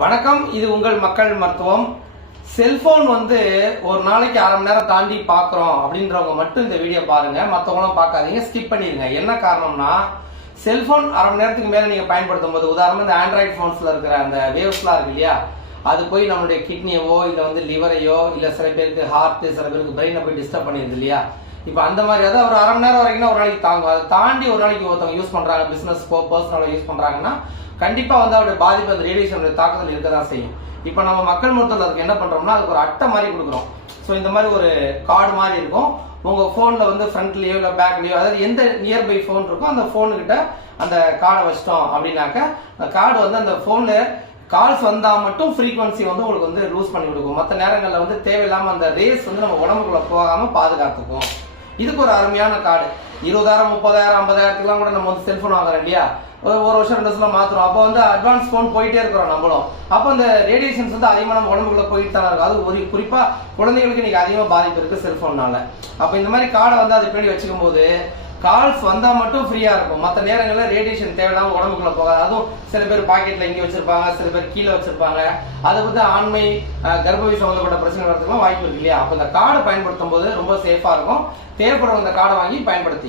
வணக்கம் இது உங்கள் மக்கள் மருத்துவம். செல்போன் வந்து ஒரு நாளைக்கு அரை மணி நேரம் தாண்டி பார்க்குறோம் அப்படின்றவங்க மட்டும் இந்த வீடியோ பாருங்க. மற்றவங்களும் பார்க்காதீங்க ஸ்கிப் பண்ணிடுங்க என்ன காரணம்னா செல்போன் அரை மணி நேரத்துக்கு மேலே நீங்கள் பயன்படுத்தும் போது உதாரணம் இந்த ஆண்ட்ராய்ட் ஃபோன்ஸில் இருக்கிற அந்த வேவ்ஸ்லாம் இருக்கு இல்லையா? அது போய் நம்மளுடைய கிட்னியவோ இல்லை வந்து லிவரையோ இல்லை சில பேருக்கு ஹார்ட்டு சில பேருக்கு பிரெயினை போய் டிஸ்டர்ப் பண்ணிடுது இல்லையா? இப்போ அந்த மாதிரி அதாவது ஒரு அரை மணி நேரம் வரைக்கும் ஒரு நாளைக்கு தாங்கும். அதை தாண்டி ஒரு நாளைக்கு ஒருத்தவங்க யூஸ் பண்ணுறாங்க பிஸ்னஸ் பர்சனலாக யூஸ் பண்ணுறாங்கன்னா கண்டிப்பாக வந்து அவருடைய பாதிப்பு அந்த ரேடியேஷனுடைய தாக்கத்தில் இருக்க தான் செய்யும். இப்போ நம்ம மக்கள் மருத்துவத்தில் அதுக்கு என்ன பண்ணுறோம்னா அதுக்கு ஒரு அட்டை மாதிரி கொடுக்குறோம். ஸோ இந்த மாதிரி ஒரு கார்டு மாதிரி இருக்கும். உங்கள் ஃபோனில் வந்து ஃப்ரண்ட்லேயோ இல்லை பேக்லேயோ அதாவது எந்த நியர்பை ஃபோன் இருக்கோ அந்த ஃபோனுக்கிட்ட அந்த கார்டை வச்சிட்டோம் அப்படின்னாக்க அந்த கார்டு வந்து அந்த ஃபோனில் கால்ஸ் வந்தால் மட்டும் ஃப்ரீக்வன்சி வந்து உங்களுக்கு வந்து லூஸ் பண்ணி கொடுக்கும். மற்ற நேரங்களில் வந்து தேவையில்லாமல் அந்த ரேஸ் வந்து நம்ம உடம்புக்குள்ள போகாமல் பாதுகாத்துக்கும். இதுக்கு ஒரு அருமையான கார்டு இருபதாயிரம் முப்பதாயிரம் ஐம்பதாயிரத்துக்குலாம் கூட நம்ம வந்து செல்ஃபோன் வாங்குறோம் இல்லையா? ஒரு ஒரு வருஷம் ரெண்டு வருஷம் மாத்துறோம். அப்போ வந்து அட்வான்ஸ் ஃபோன் போயிட்டே இருக்கிறோம் நம்மளும். அப்போ அந்த ரேடியேஷன்ஸ் வந்து அதிகமாக நம்ம உடம்புக்குள்ள போயிட்டு தானே இருக்கும். அது ஒரு குறிப்பாக குழந்தைகளுக்கு இன்னைக்கு அதிகமாக பாதிப்பு இருக்கு செல்போன்னால அப்போ இந்த மாதிரி கார்டை வந்து அது பின்னாடி வச்சுக்கும் போது கால்ஸ் வந்தா மட்டும் ஃப்ரீயா இருக்கும். மற்ற நேரங்களில் ரேடியேஷன் தேவையில்லாம உடம்புக்குள்ள போகாது. அதுவும் சில பேர் பாக்கெட்ல இங்கே வச்சிருப்பாங்க சில பேர் கீழே வச்சிருப்பாங்க. அதை வந்து ஆண்மை கர்ப்பவி சம்பந்தப்பட்ட பிரச்சனை வரதுக்குலாம் வாய்ப்பு இருக்கு இல்லையா? அப்போ இந்த கார்டு பயன்படுத்தும் போது ரொம்ப சேஃபா இருக்கும். தேவைப்படும் அந்த கார்டை வாங்கி பயன்படுத்தி